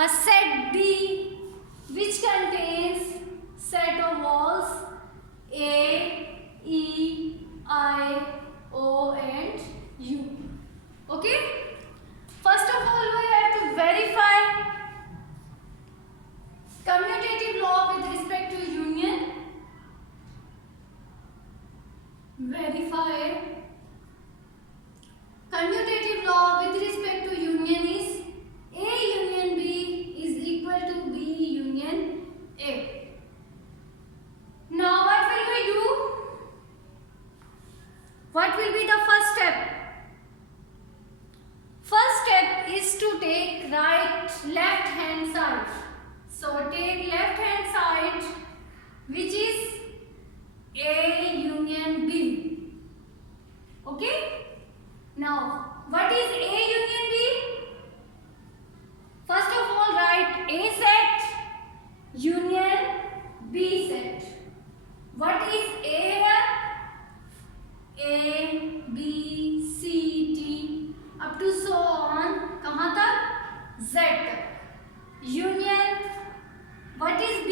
A set B which contains set of vowels A, E, I, O and U. Okay? First of all, we have to verify commutative law with respect to union. Verify commutative law with respect to union is A union B is equal to B union A. Now what will we do? What will be the first step? First step is to take left hand side. So take left hand side, which is A union B. Okay? Now, what is A union B? First of all, write A set union B set. What is A here? A, B, C, D up to so on. कहाँ तक? Z तक. Union. What is B?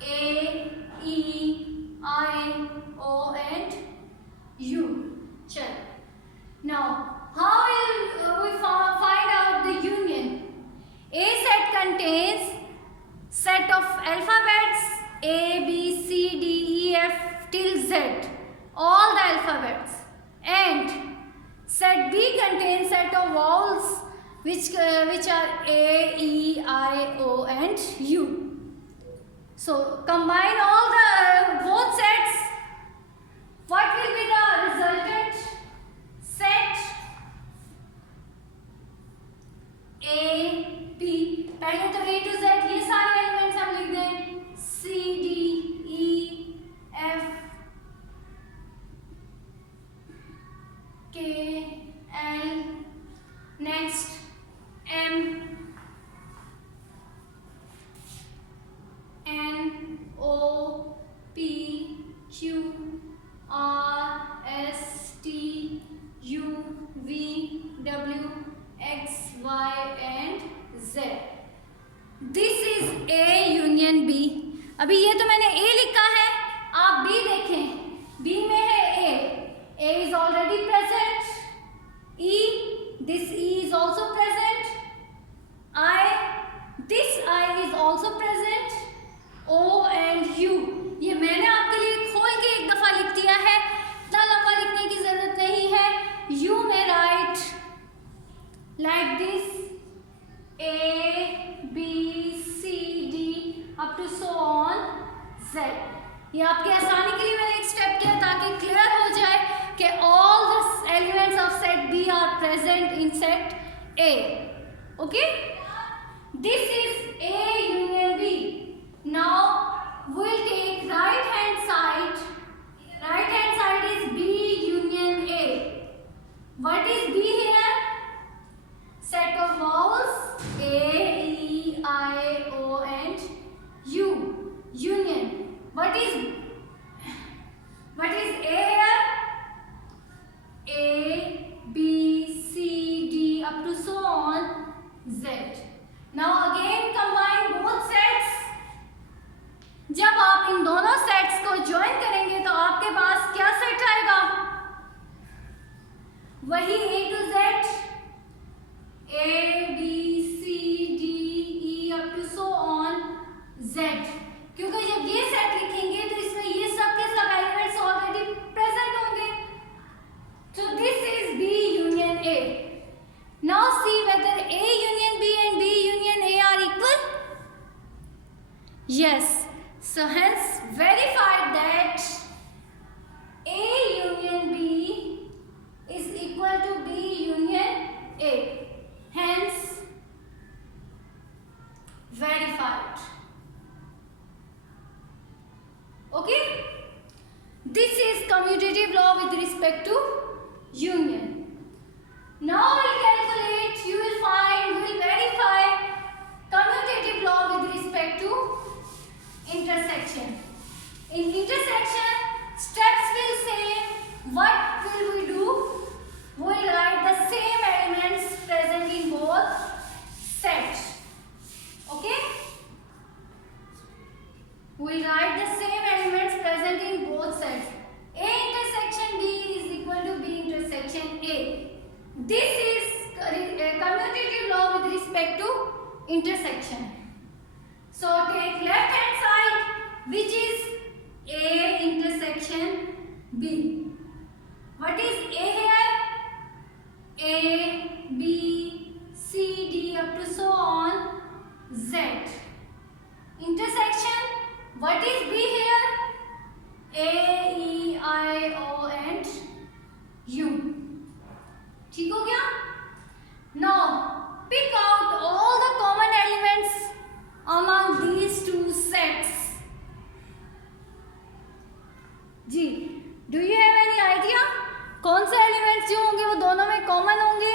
A, E, I, O and U. Check. Now, how will we find out the union? A set contains set of alphabets A, B, C, D, E, F till Z. All the alphabets. And set B contains set of vowels which are A, E, I, O and U. So combine all the both sets. What will be the resultant set? A, B. पहले तो A to Z ये सारे elements हम लिख दें. C, D, E, F, K, L. Next M, N, O, P, Q, R, S, T, U, V, W, X, Y and Z. This is A union B. अभी ये तो मैंने A लिखा है, आप B देखें. B में है A. A is already present. E, this E is also present. I, this I is also present. O and U. ये मैंने आपके लिए खोल के एक दफा लिख दिया है, इतना लंबा लिखने की जरूरत नहीं है. U में right like this A, B, C, D up to so on Z. ये आपके आसानी के लिए मैंने एक स्टेप किया ताकि क्लियर हो जाए कि all the elements of set B are present in set A. Okay? This is A union B. Now we'll take right hand side. Right hand side is B union A. What is B here? Set of vowels A, E, I, O and U. Union. What is A here? A, B, C, D up to so on Z. Now again combine both sets. जब आप इन दोनों sets को join करेंगे तो आपके पास क्या set आएगा? वही A to Z. A, B, C, D, E up to so on Z. क्योंकि जब ये सेट लिखेंगे तो इसमें ये सब के सब एलिमेंट्स ऑलरेडी प्रेजेंट होंगे. So this is B union A. Now see whether A union B and B union A are equal. Yes. So hence verified that A union B is equal to B union A. Hence verified. Okay? This is commutative law with respect to union. Now we'll calculate, you will find, we will verify commutative law with respect to intersection. In intersection, steps will say what will we do? We will write the same elements present in both sets. respect to intersection. So take left hand side, which is A intersection B. What is A here? A, B, C, D up to so on Z. Intersection, what is B here? A, E, I, O and U. ठीक हो गया? Now pick out all the common elements among these two sets. Ji, do you have any idea? कौन से elements जो होंगे वो दोनों में कॉमन होंगे?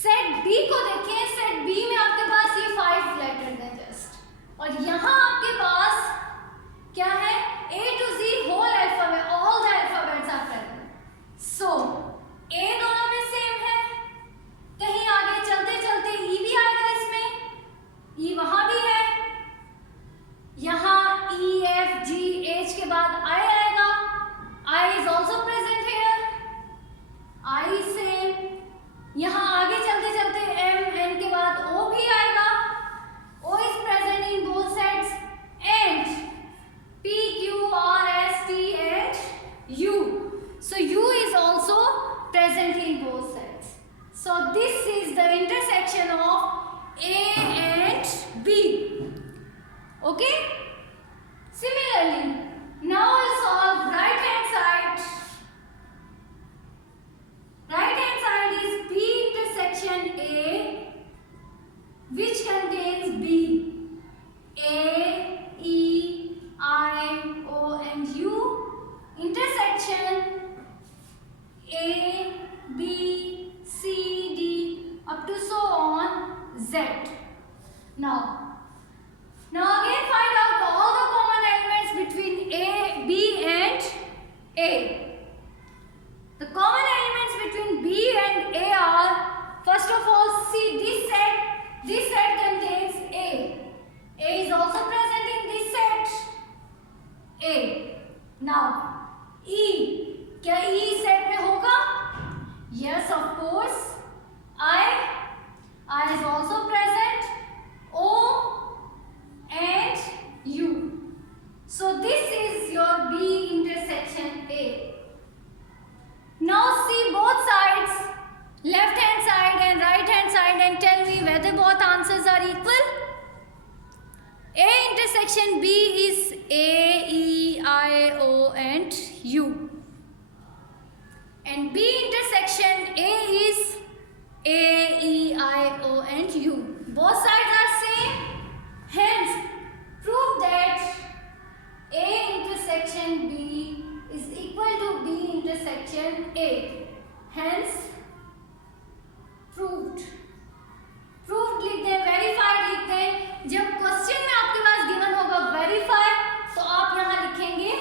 सेट बी को देखें. सेट बी में आपके पास ये 5 लेटर्स हैं जस्ट, और यहाँ आपके पास क्या है? A to Z whole alphabet, all the alphabets are present. So A दोनों में सेम है. कहीं आगे चलते चलते E भी आएगा इसमें. E वहां भी है. यहाँ E, F, G, H के बाद I आएगा. I is also present here. I same. यहाँ आगे चलते चलते M, N के बाद O भी आएगा. O is present in both sets. And P, Q, R, S, T and U. So U is also present in both sets. So this is the intersection of A and B. Okay? Similarly, now we'll solve right hand side. Right hand side is B intersection A, which contains B. A, E, I, O and U. Intersection A, B, C, D up to so on Z. Now again find out all the common elements between A, B and A. The common elements between B and A are, first of all, see this set. This set contains A. A is also present in this set. A. Now E. क्या E set में होगा? Yes, of course. I is also present. O and U. So this is your B intersection A. Now see both sides, left hand side and right hand side, and tell me whether both answers are equal. A intersection B is A, E, I, O and U. And B intersection A is A, E, I, O and U. Both sides are same. Hence, prove that A intersection B is equal to B intersection A. Hence, proved. Proved लिख दें, verified लिख दें. जब question में आपके पास given होगा verify, तो आप यहाँ लिखेंगे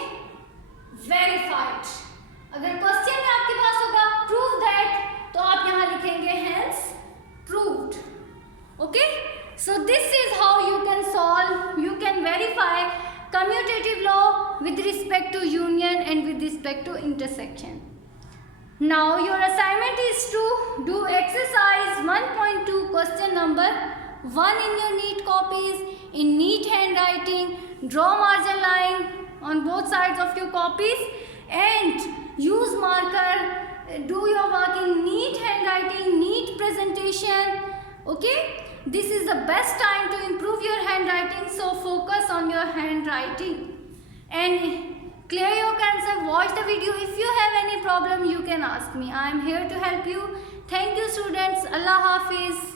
verified. अगर क्वेश्चन में आपके पास होगा prove that, तो आप यहाँ लिखेंगे hence proved. Okay? So this is how you can solve, you can verify commutative law with respect to union and with respect to intersection. Now your assignment is to do exercise 1.2 question number 1 in your neat copies in neat handwriting. Draw margin line on both sides of your copies and use marker. Do your work in neat handwriting, neat presentation. Okay? This is the best time to improve your handwriting, so focus on your handwriting. And clear your concept, watch the video. If you have any problem, you can ask me. I am here to help you. Thank you students. Allah Hafiz.